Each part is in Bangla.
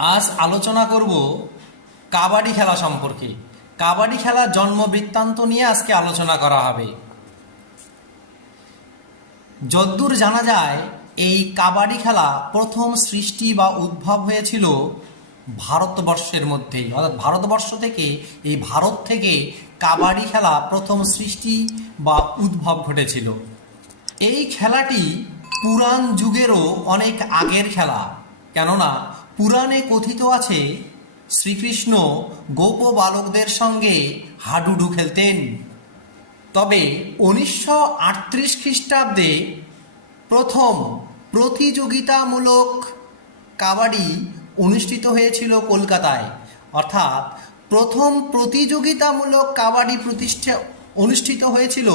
আজ আলোচনা করব কাবাডি খেলা সম্পর্কে। কাবাডি খেলার জন্ম বৃত্তান্ত নিয়ে আজকে আলোচনা করা হবে। যদ্দূর জানা যায়, এই কাবাডি খেলা প্রথম সৃষ্টি বা উদ্ভব হয়েছিল ভারতবর্ষের মধ্যেই। অর্থাৎ ভারতবর্ষ থেকে, এই ভারত থেকে কাবাডি খেলা প্রথম সৃষ্টি বা উদ্ভব ঘটেছিল। এই খেলাটি পুরাণ যুগেরও অনেক আগের খেলা। কেননা পুরাণে কথিত আছে, শ্রীকৃষ্ণ গোপ বালকদের সঙ্গে হাডুডু খেলতেন। তবে উনিশশো আটত্রিশ খ্রিস্টাব্দে প্রথম প্রতিযোগিতামূলক কাবাডি অনুষ্ঠিত হয়েছিল কলকাতায়। অর্থাৎ প্রথম প্রতিযোগিতামূলক কাবাডি প্রতিষ্ঠা অনুষ্ঠিত হয়েছিল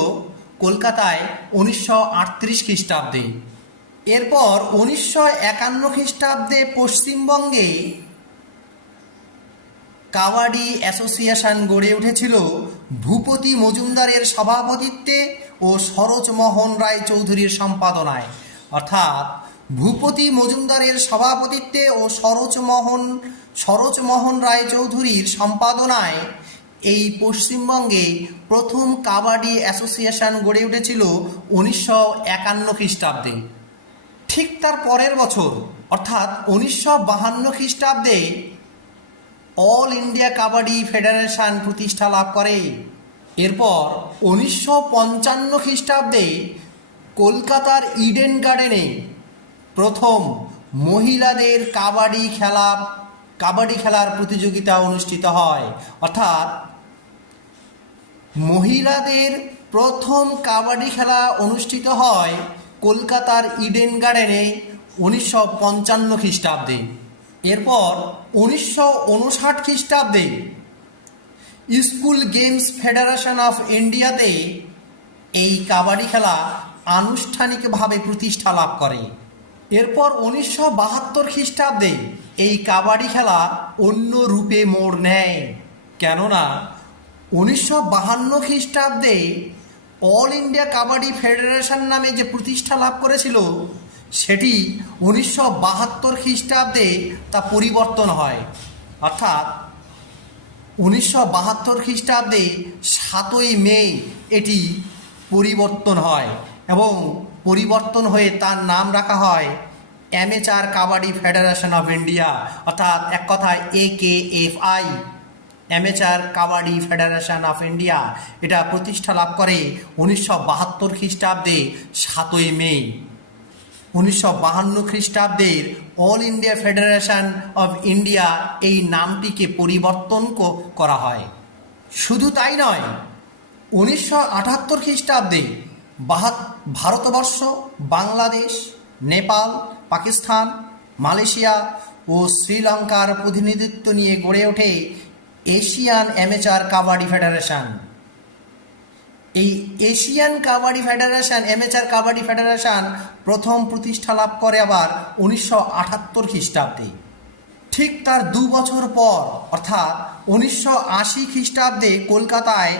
কলকাতায় উনিশশো আটত্রিশ খ্রিস্টাব্দে। এরপর উনিশশো একান্ন খ্রিস্টাব্দে পশ্চিমবঙ্গে কাবাডি অ্যাসোসিয়েশন গড়ে উঠেছিল। ভূপতি মজুমদারের সভাপতিত্বে ও সরোজ মোহন রায় চৌধুরীর সম্পাদনায়। অর্থাৎ ভূপতি মজুমদারের সভাপতিত্বে ও সরোজ মোহন সরোজ মোহন রায় চৌধুরীর সম্পাদনায় এই পশ্চিমবঙ্গে প্রথম কাবাডি অ্যাসোসিয়েশন গড়ে উঠেছিল উনিশশো একান্ন খ্রিস্টাব্দে। ঠিক তার পরের বছর, অর্থাৎ উনিশশো বাহান্ন খ্রিস্টাব্দে, অল ইন্ডিয়া কাবাডি ফেডারেশন প্রতিষ্ঠা লাভ করে। এরপর উনিশশো পঞ্চান্ন খ্রিস্টাব্দে কলকাতার ইডেন গার্ডেনে প্রথম মহিলাদের কাবাডি খেলা, কাবাডি খেলার প্রতিযোগিতা অনুষ্ঠিত হয়। অর্থাৎ মহিলাদের প্রথম কাবাডি খেলা অনুষ্ঠিত হয় কলকাতার ইডেন গার্ডেনে উনিশশো পঞ্চান্ন খ্রিস্টাব্দে। এরপর উনিশশো উনষাট খ্রিস্টাব্দে স্কুল গেমস ফেডারেশন অফ ইন্ডিয়াতে এই কাবাডি খেলা আনুষ্ঠানিকভাবে প্রতিষ্ঠা লাভ করে। এরপর উনিশশো বাহাত্তর খ্রিস্টাব্দে এই কাবাডি খেলা অন্য রূপে মোড় নেয়। কেননা উনিশশো বাহান্ন খ্রিস্টাব্দে অল ইন্ডিয়া কাবাডি ফেডারেশন নামে যে প্রতিষ্ঠা লাভ করেছিল, সেটি উনিশশো বাহাত্তর খ্রিস্টাব্দে তা পরিবর্তন হয়। অর্থাৎ উনিশশো বাহাত্তর খ্রিস্টাব্দে সাতই মে এটি পরিবর্তন হয় এবং পরিবর্তন হয়ে তার নাম রাখা হয় amateur kabaddi federation of India. অর্থাৎ এক কথায় A K F I amateur kabaddi federation of India এটা প্রতিষ্ঠা লাভ করে উনিশশো বাহাত্তর খ্রিস্টাব্দে সাতই মে। উনিশশো বাহান্ন খ্রিস্টাব্দের all India federation of India এই নামটিকে পরিবর্তন করা হয়। শুধু তাই নয়, উনিশশো আটাত্তর খ্রিস্টাব্দে ভারতবর্ষ, বাংলাদেশ, নেপাল, পাকিস্তান, মালয়েশিয়া ও শ্রীলঙ্কার প্রতিনিধিত্ব নিয়ে গড়ে ওঠে এশিয়ান অ্যামেচার কাবাডি ফেডারেশন। এই এশিয়ান কাবাডি ফেডারেশন, এমএচআর কাবাডি ফেডারেশন প্রথম প্রতিষ্ঠা লাভ করে আবার উনিশশো আটাত্তর খ্রিস্টাব্দে। ঠিক তার দু বছর পর, অর্থাৎ উনিশশো আশি খ্রিস্টাব্দে কলকাতায়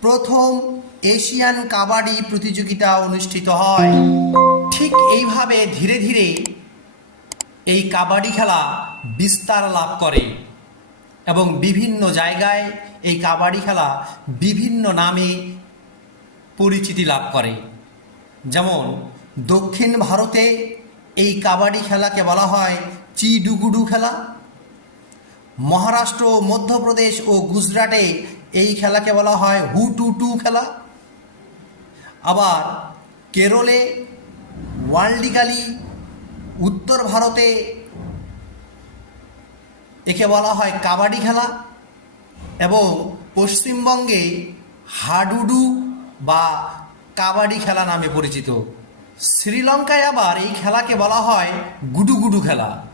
প্রথম এশিয়ান কাবাডি প্রতিযোগিতা অনুষ্ঠিত হয়। ঠিক এইভাবে ধীরে ধীরে এই কাবাডি খেলা বিস্তার লাভ করে। এবং বিভিন্ন জায়গায় এই কাবাডি খেলা বিভিন্ন নামে পরিচিতি লাভ করে। যেমন, দক্ষিণ ভারতে এই কাবাডি খেলাকে বলা হয় চিডুগুডু খেলা। মহারাষ্ট্র, মধ্যপ্রদেশ ও গুজরাটে এই খেলাকে বলা হয় হু টু টু খেলা। আবার, কেরলে ওয়ার্ল্ডিকালি উত্তর ভারতে একে বলা হয় কাবাডি খেলা এবং পশ্চিমবঙ্গে হাডুডু বা কাবাডি খেলা নামে পরিচিত। শ্রীলঙ্কায় আবার এই খেলাকে বলা হয় গুডুগুডু খেলা।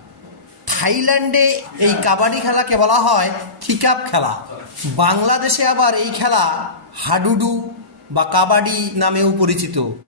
থাইল্যান্ডে এই কাবাডি খেলাকে বলা হয় থিকাপ খেলা। বাংলাদেশে আবার এই খেলা হাডুডু বা কাবাডি নামেও পরিচিত।